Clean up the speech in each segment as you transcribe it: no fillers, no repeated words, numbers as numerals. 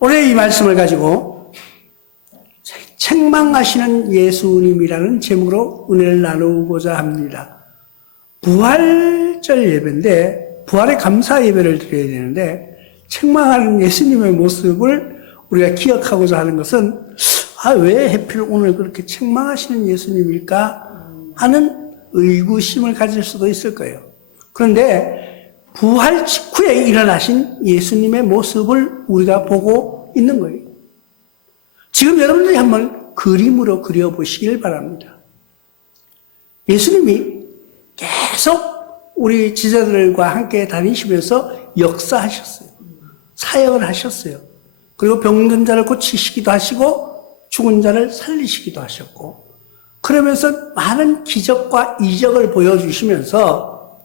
오늘 이 말씀을 가지고 책망하시는 예수님이라는 제목으로 은혜를 나누고자 합니다. 부활절 예배인데 부활의 감사 예배를 드려야 되는데 책망하는 예수님의 모습을 우리가 기억하고자 하는 것은 왜 하필 오늘 그렇게 책망하시는 예수님일까 하는 의구심을 가질 수도 있을 거예요. 그런데 부활 직후에 일어나신 예수님의 모습을 우리가 보고 있는 거예요. 지금 여러분들이 한번 그림으로 그려보시길 바랍니다. 예수님이 계속 우리 제자들과 함께 다니시면서 역사하셨어요. 사역을 하셨어요. 그리고 병든 자를 고치시기도 하시고 죽은 자를 살리시기도 하셨고 그러면서 많은 기적과 이적을 보여주시면서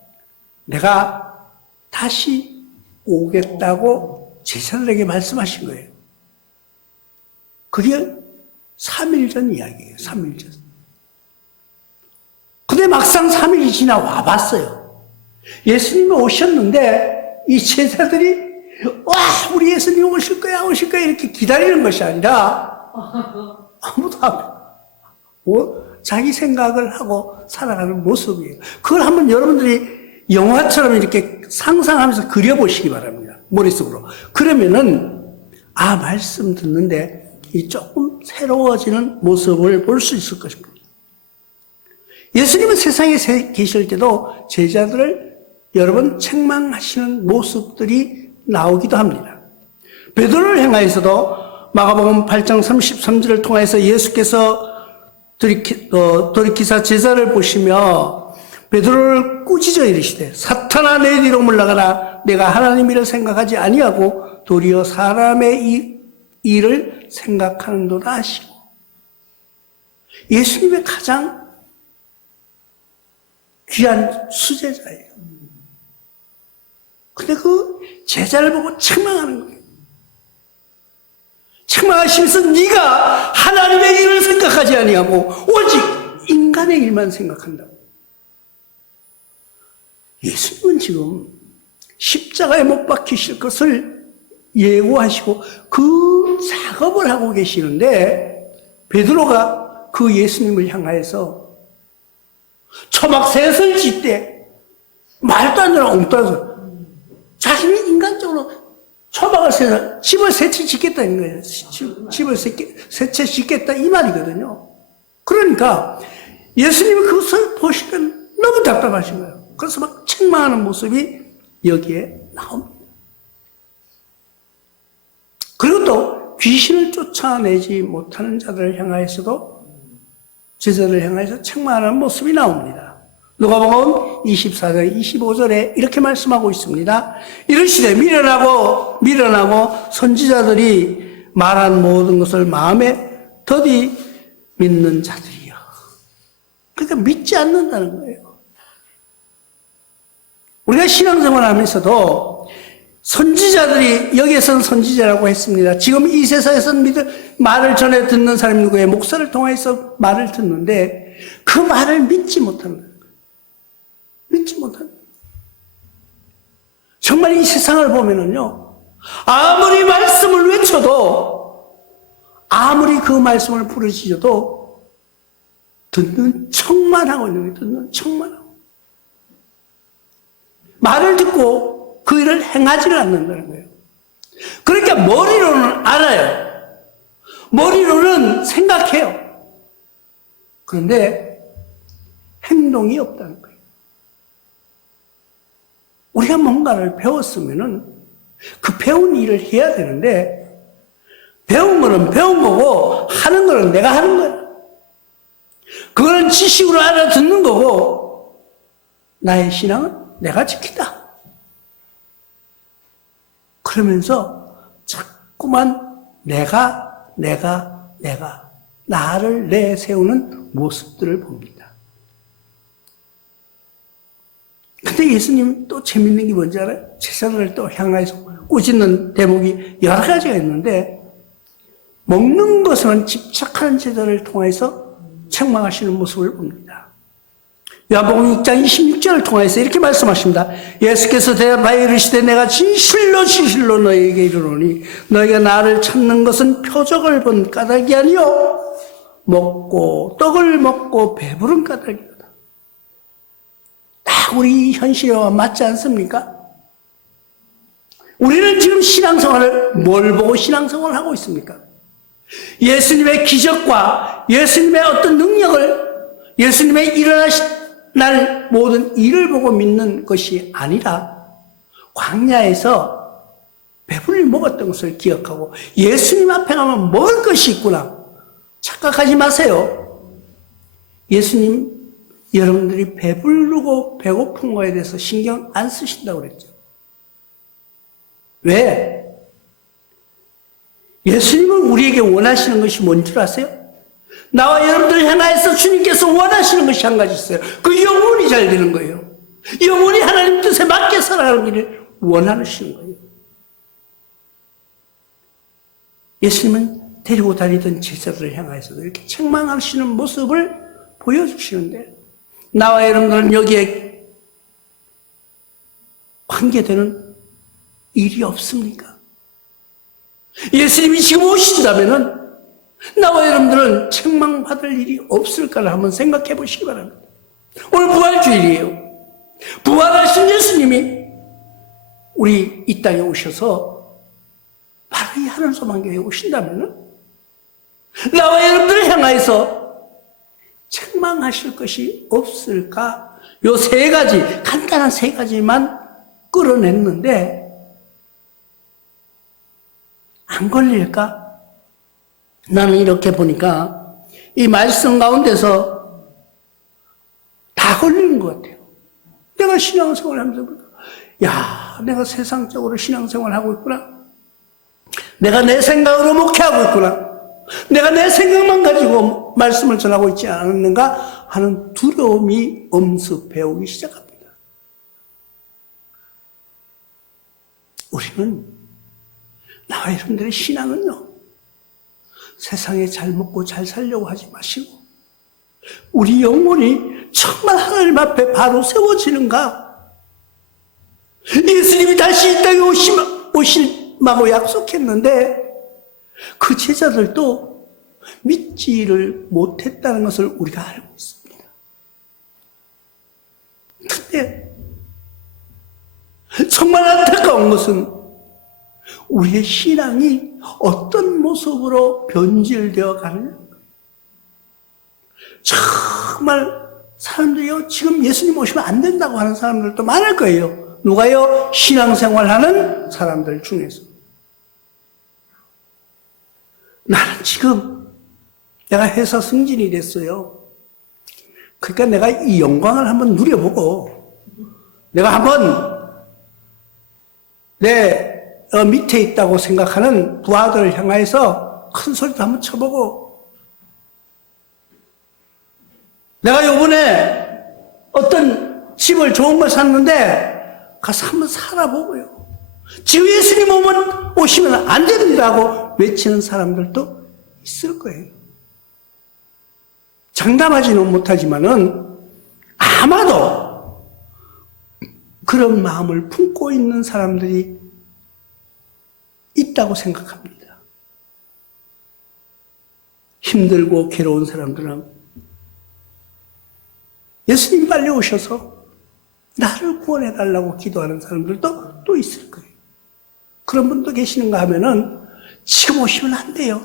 내가 다시 오겠다고 제자들에게 말씀하신 거예요. 그게 3일 전 이야기예요. 3일 전. 근데 막상 3일이 지나 와봤어요. 예수님이 오셨는데 이 제자들이 우리 예수님 오실 거야 이렇게 기다리는 것이 아니라 아무도 자기 생각을 하고 살아가는 모습이에요. 그걸 한번 여러분들이 영화처럼 이렇게 상상하면서 그려보시기 바랍니다. 머릿속으로. 그러면은 말씀 듣는데 이 조금 새로워지는 모습을 볼 수 있을 것입니다. 예수님은 세상에 계실 때도 제자들을 여러 번 책망하시는 모습들이 나오기도 합니다. 베드로를 향하여서도 마가복음 8장 33절을 통해서 예수께서 돌이키사 제자를 보시며 베드로를 꾸짖어 이르시되 사탄아 내 뒤로 물러가라 내가 하나님이라 생각하지 아니하고 도리어 사람의 일을 생각하는도다 하시고 예수님의 가장 귀한 수제자예요. 근데 그 제자를 보고 책망하는 거예요. 책망하시면서 네가 하나님의 일을 생각하지 아니하고 오직 인간의 일만 생각한다고. 예수님은 지금 십자가에 못 박히실 것을 예고하시고 그 작업을 하고 계시는데 베드로가 그 예수님을 향하여서 초막 셋을 짓되 말도 안 되는 엉뚱한 소리. 자신이 인간적으로 초막을 세서 집을 세 채 짓겠다는 거예요. 집을 세 채 짓겠다 이 말이거든요. 그러니까 예수님이 그것을 보시니까 너무 답답하신 거예요. 그래서 막 책망하는 모습이 여기에 나옵니다. 그리고 또 귀신을 쫓아내지 못하는 자들을 향하여서도 제자들을 향해서 책망하는 모습이 나옵니다. 누가복음 24장 25절에 이렇게 말씀하고 있습니다. 이르시되 미련하고 선지자들이 말한 모든 것을 마음에 더디 믿는 자들이요. 그러니까 믿지 않는다는 거예요. 우리가 신앙생활 하면서도 선지자들이 여기에서는 선지자라고 했습니다. 지금 이 세상에서는 말을 전해 듣는 사람이 누구예요? 목사를 통해서 말을 듣는데 그 말을 믿지 못하는 거예요. 믿지 못하는 거예요. 정말 이 세상을 보면은요, 아무리 말씀을 외쳐도, 아무리 그 말씀을 부르짖어도 듣는 척만 하고 있는 거예요. 듣는 척만 하고. 말을 듣고 그 일을 행하지를 않는다는 거예요. 그러니까 머리로는 알아요. 머리로는 생각해요. 그런데 행동이 없다는 거예요. 우리가 뭔가를 배웠으면은 그 배운 일을 해야 되는데 배운 거는 배운 거고 하는 거는 내가 하는 거예요. 그거는 지식으로 알아듣는 거고 나의 신앙은 내가 지킨다. 그러면서 자꾸만 내가 나를 내세우는 모습들을 봅니다. 근데 예수님 또 재밌는 게 뭔지 알아요? 제자들을 또 향해서 꾸짖는 대목이 여러 가지가 있는데 먹는 것에만 집착하는 제자를 통해서 책망하시는 모습을 봅니다. 요한복음 6장 26절을 통해서 이렇게 말씀하십니다. 예수께서 대답하여 이르시되 내가 진실로 진실로 너희에게 이르노니 너희가 나를 찾는 것은 표적을 본 까닭이 아니요 떡을 먹고 배부른 까닭이다. 딱 우리 현실과 맞지 않습니까? 우리는 지금 신앙생활을 뭘 보고 신앙생활을 하고 있습니까? 예수님의 기적과 예수님의 어떤 능력을, 예수님의 일어날 모든 일을 보고 믿는 것이 아니라 광야에서 배불리 먹었던 것을 기억하고 예수님 앞에 가면 먹을 것이 있구나 착각하지 마세요. 예수님 여러분들이 배부르고 배고픈 거에 대해서 신경 안 쓰신다고 그랬죠. 왜? 예수님은 우리에게 원하시는 것이 뭔 줄 아세요? 나와 여러분들 향하여서 주님께서 원하시는 것이 한 가지 있어요. 그 영혼이 잘 되는 거예요. 영혼이 하나님 뜻에 맞게 살아가는 길을 원하시는 거예요. 예수님은 데리고 다니던 제자들을 향하여서도 이렇게 책망하시는 모습을 보여주시는데 나와 여러분들은 여기에 관계되는 일이 없습니까? 예수님이 지금 오신다면은 나와 여러분들은 책망받을 일이 없을까를 한번 생각해 보시기 바랍니다. 오늘 부활주일이에요. 부활하신 예수님이 우리 이 땅에 오셔서 바로 이 하늘소망교회에 오신다면은 나와 여러분들을 향하여서 책망하실 것이 없을까? 요 세 가지, 간단한 세 가지만 끌어냈는데 안 걸릴까? 나는 이렇게 보니까 이 말씀 가운데서 다 걸리는 것 같아요. 내가 신앙생활 하면서 야, 내가 세상적으로 신앙생활 하고 있구나. 내가 내 생각으로 목회하고 있구나. 내가 내 생각만 가지고 말씀을 전하고 있지 않았는가 하는 두려움이 엄습해오기 시작합니다. 우리는 나와 여러분들의 신앙은요, 세상에 잘 먹고 잘 살려고 하지 마시고 우리 영혼이 정말 하나님 앞에 바로 세워지는가? 예수님이 다시 이 땅에 오실마고 약속했는데 그 제자들도 믿지를 못했다는 것을 우리가 알고 있습니다. 근데 정말 안타까운 것은 우리의 신앙이 어떤 모습으로 변질되어 가느냐. 정말 사람들이요, 지금 예수님 오시면 안 된다고 하는 사람들도 많을 거예요. 누가요? 신앙생활하는 사람들 중에서. 나는 지금 내가 회사 승진이 됐어요. 그러니까 내가 이 영광을 한번 누려보고 내가 한번 내 밑에 있다고 생각하는 부하들을 향해서 큰 소리도 한번 쳐보고 내가 요번에 어떤 집을 좋은 걸 샀는데 가서 한번 살아보고요. 지금 예수님 오시면 안 됩니다고 외치는 사람들도 있을 거예요. 장담하지는 못하지만은 아마도 그런 마음을 품고 있는 사람들이 있다고 생각합니다. 힘들고 괴로운 사람들은 예수님 빨리 오셔서 나를 구원해달라고 기도하는 사람들도 또 있을 거예요. 그런 분도 계시는가 하면은 지금 오시면 안 돼요.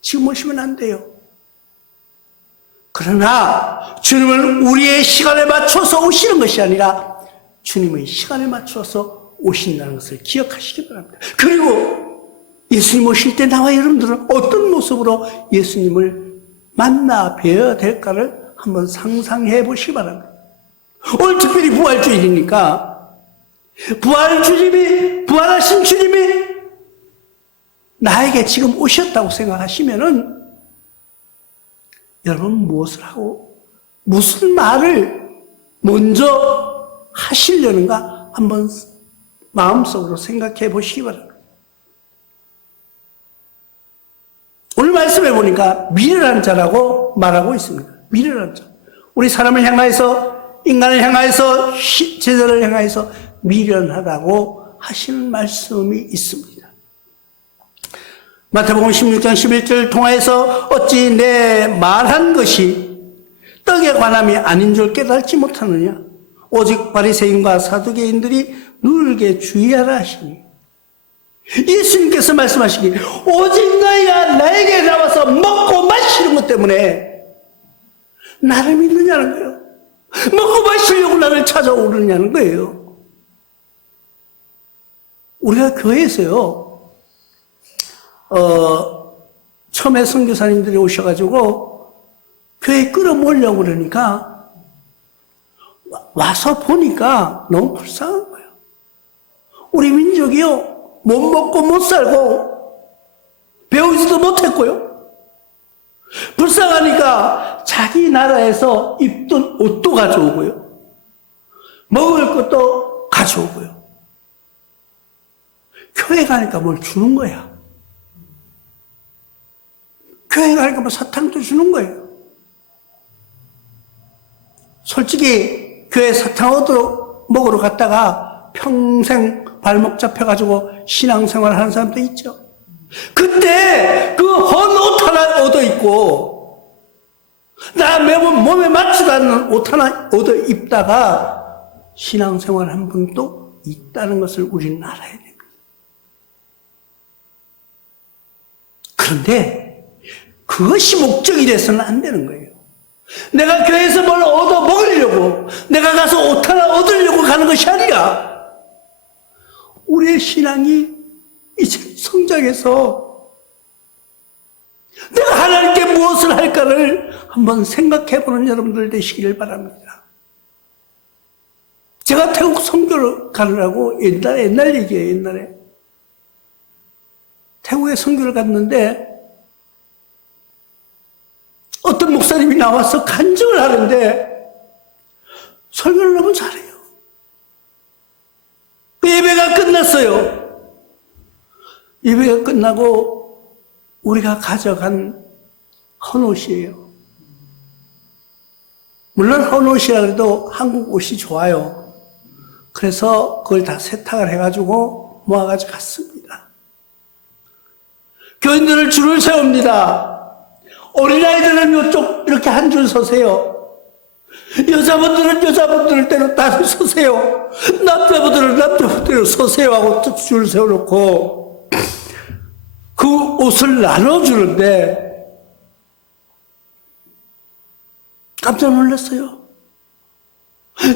지금 오시면 안 돼요. 그러나 주님은 우리의 시간에 맞춰서 오시는 것이 아니라 주님의 시간에 맞춰서 오신다는 것을 기억하시기 바랍니다. 그리고 예수님 오실 때 나와 여러분들은 어떤 모습으로 예수님을 만나 뵈어야 될까를 한번 상상해 보시기 바랍니다. 오늘 특별히 부활주일이니까 부활하신 주님이 나에게 지금 오셨다고 생각하시면은 여러분 무엇을 하고 무슨 말을 먼저 하시려는가 한번 마음속으로 생각해 보시기 바랍니다. 오늘 말씀해 보니까 미련한 자라고 말하고 있습니다. 미련한 자. 우리 사람을 향하여서, 인간을 향하여서, 제자를 향하여서 미련하다고 하시는 말씀이 있습니다. 마태복음 16장 11절 통하여서 어찌 내 말한 것이 떡에 관함이 아닌 줄 깨닫지 못하느냐. 오직 바리새인과 사두개인들이 누르게 주의하라 하시니. 예수님께서 말씀하시기, 오직 너희가 나에게 나와서 먹고 마시는 것 때문에 나를 믿느냐는 거예요. 먹고 마시려고 나를 찾아오느냐는 거예요. 우리가 교회에서요, 처음에 선교사님들이 오셔가지고 교회에 끌어모으려고 그러니까 와서 보니까 너무 불쌍한 거예요. 우리 민족이요, 못 먹고 못 살고 배우지도 못했고요. 불쌍하니까 자기 나라에서 입던 옷도 가져오고요. 먹을 것도 가져오고요. 교회 가니까 뭘 주는 거야. 교회 가니까 뭐 사탕도 주는 거예요. 솔직히 교회 사탕 얻으러 먹으러 갔다가 평생 발목 잡혀가지고 신앙생활 하는 사람도 있죠. 그때 그 헌 옷 하나 얻어 입고 나 매번 몸에 맞지도 않는 옷 하나 얻어 입다가 신앙생활 한 분도 있다는 것을 우리는 알아야 됩니다. 그런데 그것이 목적이 돼서는 안 되는 거예요. 내가 교회에서 뭘 얻어 먹으려고, 내가 가서 옷 하나 얻으려고 가는 것이 아니라 우리의 신앙이 이제 성장해서 내가 하나님께 무엇을 할까를 한번 생각해보는 여러분들 되시기를 바랍니다. 제가 태국 선교를 가느라고 옛날 얘기예요. 옛날에 태국에 선교를 갔는데 어떤 목사님이 나와서 간증을 하는데 설교를 너무 잘해요. 예배가 끝났어요. 예배가 끝나고 우리가 가져간 헌옷이에요. 물론 헌옷이라 그래도 한국 옷이 좋아요. 그래서 그걸 다 세탁을 해가지고 모아가지고 갔습니다. 교인들을 줄을 세웁니다. 어린아이들은 이쪽 이렇게 한 줄 서세요. 여자분들은 여자분들 대로 따로 서세요. 남자분들은 남자분대로 서세요 하고 줄 세워놓고 그 옷을 나눠주는데 깜짝 놀랐어요.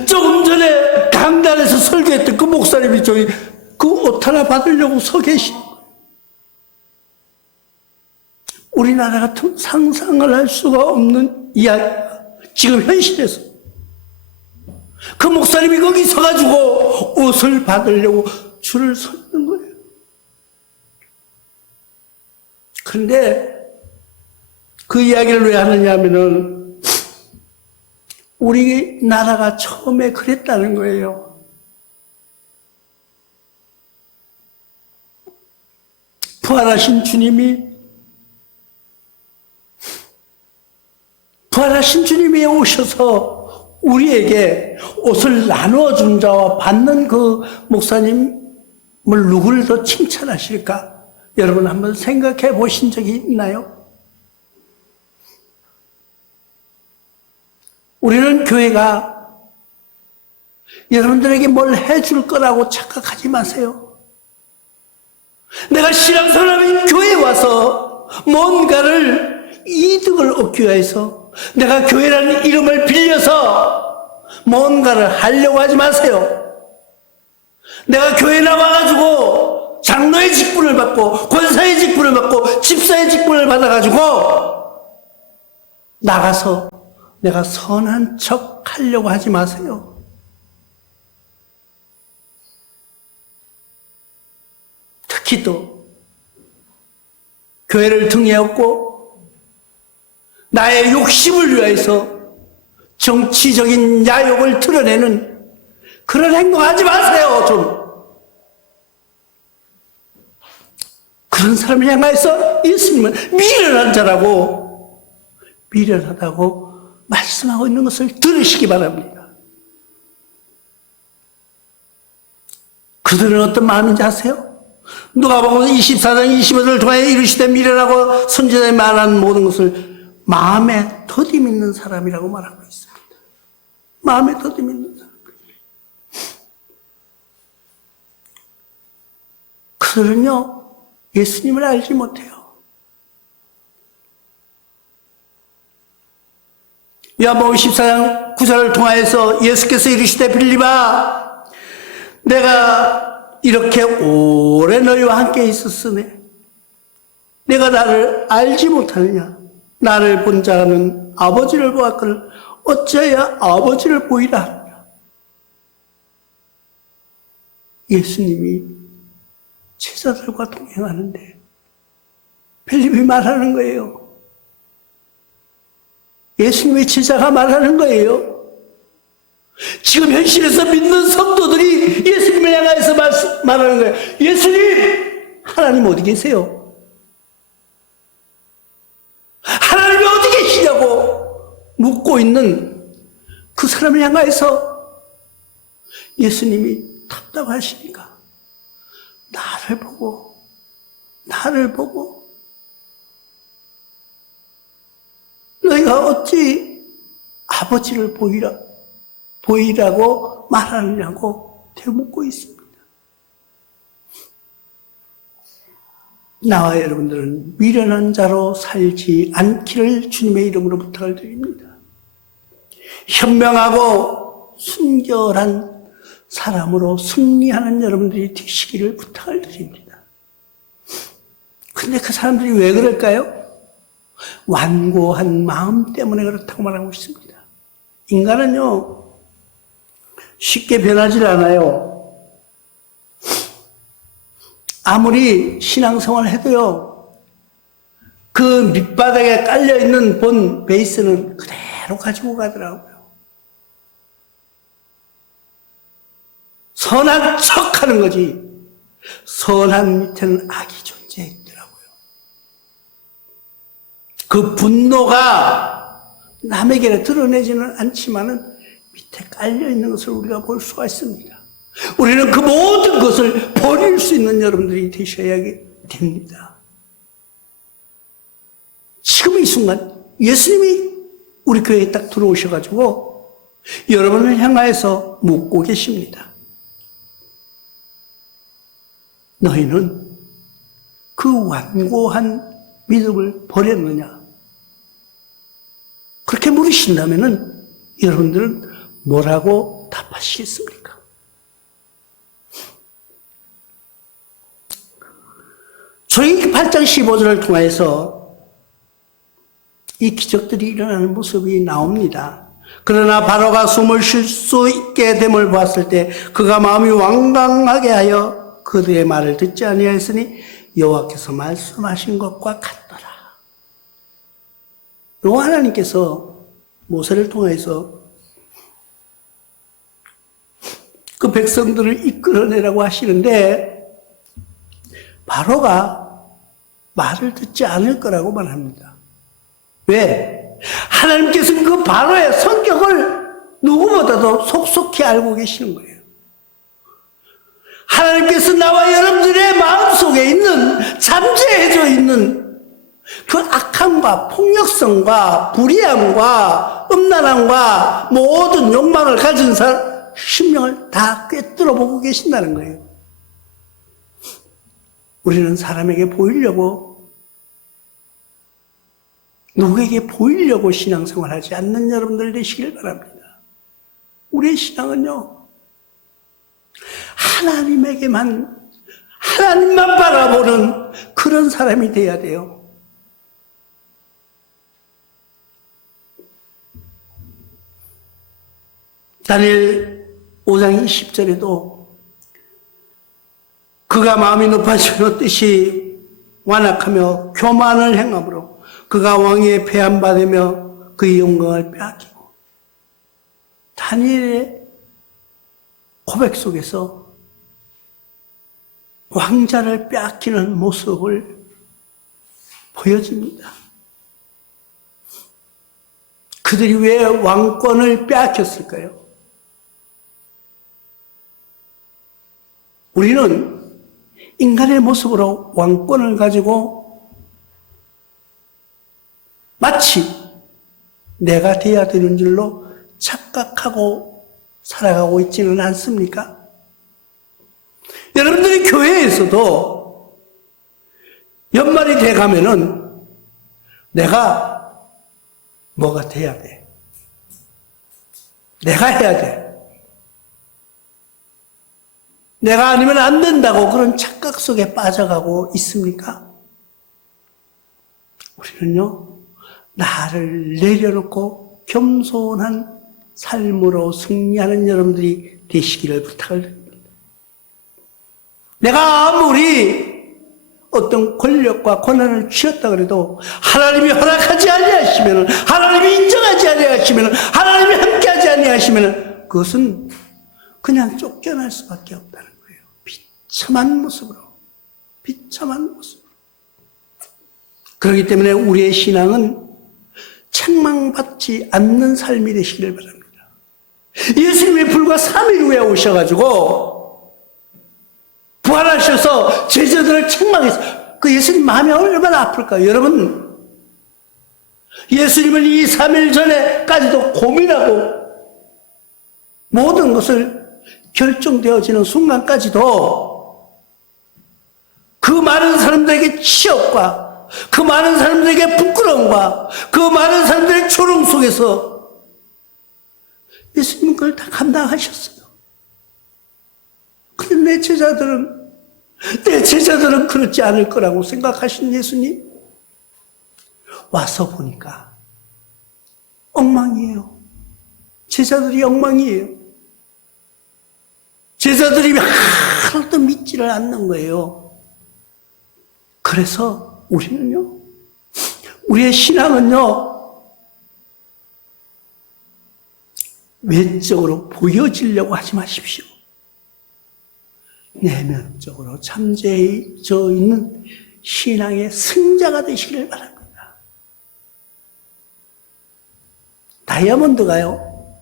조금 전에 강단에서 설교했던 그 목사님이 저기 그 옷 하나 받으려고 서 계신. 우리나라 같은 상상을 할 수가 없는 이야기가 지금 현실에서 그 목사님이 거기 서가지고 옷을 받으려고 줄을 서 있는 거예요. 그런데 그 이야기를 왜 하느냐 하면은 우리나라가 처음에 그랬다는 거예요. 부활하신 주님이 오셔서 우리에게 옷을 나누어 준 자와 받는 그 목사님을 누구를 더 칭찬하실까? 여러분 한번 생각해 보신 적이 있나요? 우리는 교회가 여러분들에게 뭘 해줄 거라고 착각하지 마세요. 내가 신앙생활하면 교회에 와서 뭔가를 이득을 얻기 위해서 내가 교회라는 이름을 빌려서 뭔가를 하려고 하지 마세요. 내가 교회 나와가지고 장로의 직분을 받고 권사의 직분을 받고 집사의 직분을 받아가지고 나가서 내가 선한 척 하려고 하지 마세요. 특히 또 교회를 등에 업고 나의 욕심을 위해서 정치적인 야욕을 드러내는 그런 행동하지 마세요. 좀 그런 사람을 향해서 예수님은 미련한 자라고, 미련하다고 말씀하고 있는 것을 들으시기 바랍니다. 그들은 어떤 마음인지 아세요? 누가복음 24장 25절을 통하여 이르시되 미래라고 선지자에 말한 모든 것을 마음에 더딤 있는 사람이라고 말하고 있습니다. 마음에 더딤 있는 사람. 그들은요, 예수님을 알지 못해요. 요한복음 14장 9절을 통하여서 예수께서 이르시되 빌립아, 내가 이렇게 오래 너희와 함께 있었으니 내가 나를 알지 못하느냐? 나를 본 자는 아버지를 보았거늘 어찌하여 아버지를 보이라 하느냐? 예수님이 제자들과 동행하는데 빌립이 말하는 거예요. 예수님의 제자가 말하는 거예요. 지금 현실에서 믿는 성도들이 예수님을 향해서 말하는 거예요. 예수님, 하나님 어디 계세요? 하나님이 어디 계시냐고 묻고 있는 그 사람을 향해서 예수님이 답답하시니까 나를 보고 너희가 어찌 아버지를 보이라고 말하느냐고 되묻고 있습니다. 나와 여러분들은 미련한 자로 살지 않기를 주님의 이름으로 부탁을 드립니다. 현명하고 순결한 사람으로 승리하는 여러분들이 되시기를 부탁을 드립니다. 근데 그 사람들이 왜 그럴까요? 완고한 마음 때문에 그렇다고 말하고 있습니다. 인간은요, 쉽게 변하지 않아요. 아무리 신앙생활을 해도요, 그 밑바닥에 깔려있는 본 베이스는 그대로 가지고 가더라고요. 선한 척 하는 거지, 선한 밑에는 악이 존재했더라고요. 그 분노가 남에게 드러내지는 않지만은 밑에 깔려있는 것을 우리가 볼 수가 있습니다. 우리는 그 모든 것을 버릴 수 있는 여러분들이 되셔야 됩니다. 지금 이 순간 예수님이 우리 교회에 딱 들어오셔가지고 여러분을 향하여서 묻고 계십니다. 너희는 그 완고한 믿음을 버렸느냐? 그렇게 물으신다면은 여러분들은 뭐라고 답하시겠습니까? 출애굽기 8장 15절을 통해서 이 기적들이 일어나는 모습이 나옵니다. 그러나 바로가 숨을 쉴 수 있게 됨을 보았을 때 그가 마음이 완강하게 하여 그들의 말을 듣지 아니하였으니 여호와께서 말씀하신 것과 같더라. 여호와 하나님께서 모세를 통해서 그 백성들을 이끌어내라고 하시는데 바로가 말을 듣지 않을 거라고 말합니다. 왜? 하나님께서는 그 바로의 성격을 누구보다도 속속히 알고 계시는 거예요. 하나님께서 나와 여러분들의 마음속에 있는, 잠재해져 있는 그 악함과 폭력성과 불의함과 음란함과 모든 욕망을 가진 사람, 신명을 다 꿰뚫어 보고 계신다는 거예요. 우리는 사람에게 보이려고, 누구에게 보이려고 신앙생활하지 않는 여러분들 되시길 바랍니다. 우리의 신앙은요, 하나님만 바라보는 그런 사람이 돼야 돼요. 다니엘 5장 20절에도 그가 마음이 높아지며 뜻이 완악하며 교만을 행함으로 그가 왕위에 폐함받으며 그의 영광을 빼앗기고, 다니엘의 고백 속에서 왕자를 빼앗기는 모습을 보여줍니다. 그들이 왜 왕권을 빼앗겼을까요? 우리는 인간의 모습으로 왕권을 가지고 마치 내가 돼야 되는 줄로 착각하고 살아가고 있지는 않습니까? 여러분들이 교회에서도 연말이 돼가면은 내가 뭐가 돼야 돼. 내가 해야 돼. 내가 아니면 안 된다고 그런 착각 속에 빠져가고 있습니까? 우리는요, 나를 내려놓고 겸손한 삶으로 승리하는 여러분들이 되시기를 부탁을 드립니다. 내가 아무리 어떤 권력과 권한을 쥐었다 그래도 하나님이 허락하지 아니하시면, 하나님이 인정하지 아니하시면, 하나님이 함께하지 아니하시면 그것은 그냥 쫓겨날 수밖에 없다는 거예요. 비참한 모습으로. 비참한 모습으로. 그렇기 때문에 우리의 신앙은 책망받지 않는 삶이 되시기를 바랍니다. 예수님이 불과 3일 후에 오셔가지고 부활하셔서 제자들을 책망했어요. 그 예수님 마음이 얼마나 아플까요? 여러분, 예수님은 이 3일 전에까지도 고민하고 모든 것을 결정되어지는 순간까지도 그 많은 사람들에게 치욕과 그 많은 사람들에게 부끄러움과 그 많은 사람들의 조롱 속에서 예수님은 그걸 다 감당하셨어요. 근데 내 제자들은 그렇지 않을 거라고 생각하신 예수님, 와서 보니까 엉망이에요. 제자들이 엉망이에요. 제자들이 하나도 믿지를 않는 거예요. 그래서 우리는요, 우리의 신앙은요, 외적으로 보여지려고 하지 마십시오. 내면적으로 잠재져 있는 신앙의 승자가 되시기를 바랍니다. 다이아몬드가요,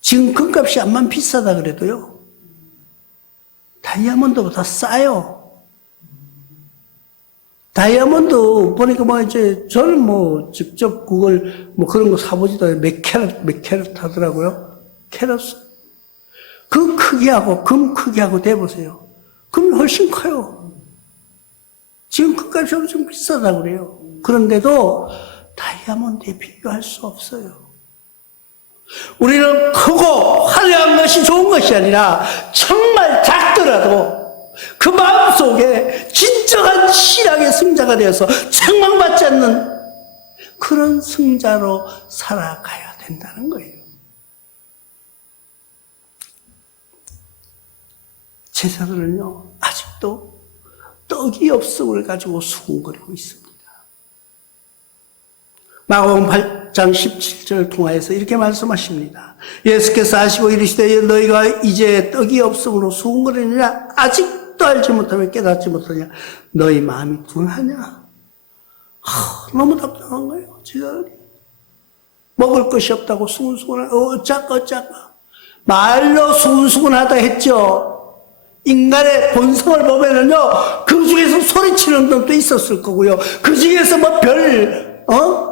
지금 금값이 암만 비싸다 그래도요, 다이아몬드보다 싸요. 다이아몬드 보니까 저는 직접 그걸 그런 거 사보지도 않아요. 몇 캐럿 하더라고요. 캐럿. 그 크기하고 금 크기하고 대보세요. 금이 훨씬 커요. 지금 금값이 엄청 비싸다 그래요. 그런데도 다이아몬드에 비교할 수 없어요. 우리는 크고 화려한 것이 좋은 것이 아니라 정말 작더라도 그 마음속에 진정한 신앙의 승자가 되어서 책망받지 않는 그런 승자로 살아가야 된다는 거예요. 제자들은요, 아직도 떡이 없음을 가지고 수군거리고 있습니다. 마가복음 8장 17절 통하여서 이렇게 말씀하십니다. 예수께서 하시고 이르시되 너희가 이제 떡이 없음으로 수군거리느냐? 아직도 알지 못하며 깨닫지 못하냐? 너희 마음이 둔하냐? 너무 답답한 거예요. 제자들이 먹을 것이 없다고 수군수군하다. 어쩌까 말로 수군수군하다 했죠. 인간의 본성을 보면은요, 그 중에서 소리치는 놈도 있었을 거고요. 그 중에서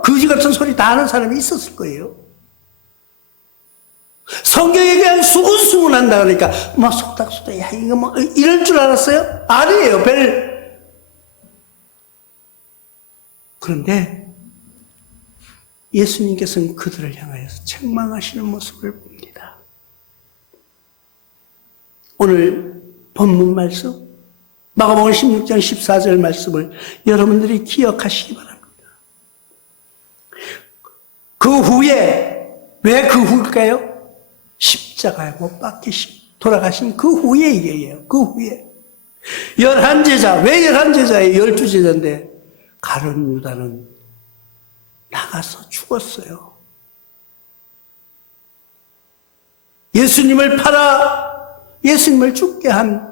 거지 같은 소리 다 하는 사람이 있었을 거예요. 성경에 그냥 수군수군 한다 그러니까, 속닥수다, 야, 이거 이럴 줄 알았어요? 아니에요, 그런데 예수님께서는 그들을 향하여서 책망하시는 모습을 봅니다. 오늘 본문 말씀, 마가복음 16장 14절 말씀을 여러분들이 기억하시기 바랍니다. 그 후에, 왜 그 후일까요? 십자가에 못 박히신, 돌아가신 그 후에 얘기예요. 그 후에. 11제자, 왜 11제자예요? 12제자인데, 가룟 유다는 나가서 죽었어요. 예수님을 죽게 한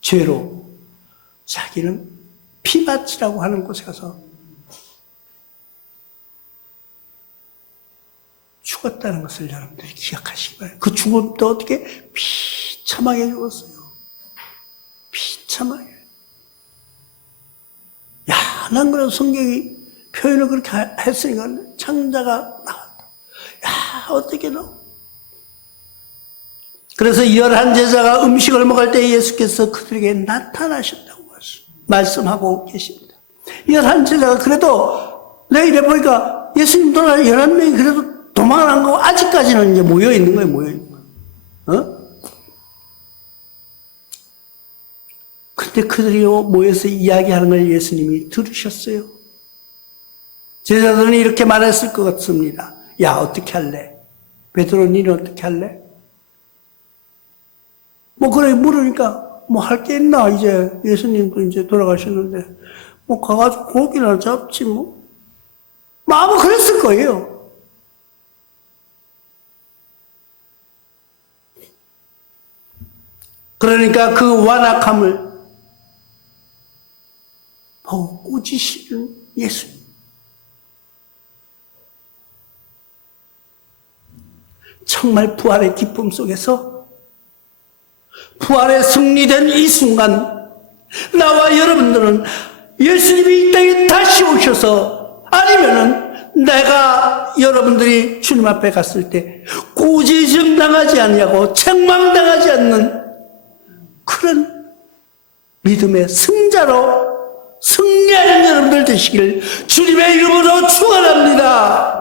죄로 자기는 피밭이라고 하는 곳에 가서 죽었다는 것을 여러분들이 기억하시기 바랍니다. 그 죽음도 어떻게 비참하게 죽었어요. 비참하게. 야, 난 그런 성경이 표현을 그렇게 했으니까 창자가 나왔다. 야, 어떻게 너? 그래서 11제자가 음식을 먹을 때 예수께서 그들에게 나타나셨다고 말씀하고 계십니다. 11제자가 그래도 내가 이래 보니까 예수님 떠나 11명이 그래도 도망을 안 가고 아직까지는 이제 모여 있는 거예요, 모여 있는 거예요. 근데 그들이 모여서 이야기하는 걸 예수님이 들으셨어요. 제자들은 이렇게 말했을 것 같습니다. 야, 어떻게 할래? 베드로, 니는 어떻게 할래? 뭐, 그래, 물으니까, 뭐, 할 게 있나, 이제. 예수님도 이제 돌아가셨는데, 뭐, 가가지고 고기나 잡지, 뭐. 아마 그랬을 거예요. 그러니까 그 완악함을 보고 꾸짖으시는 예수님. 정말 부활의 기쁨 속에서 부활의 승리된 이 순간 나와 여러분들은 예수님이 이 땅에 다시 오셔서 아니면은 내가 여러분들이 주님 앞에 갔을 때 꾸짖음 당하지 않냐고 책망당하지 않는 그런 믿음의 승자로 승리하는 여러분들 되시길 주님의 이름으로 축원합니다.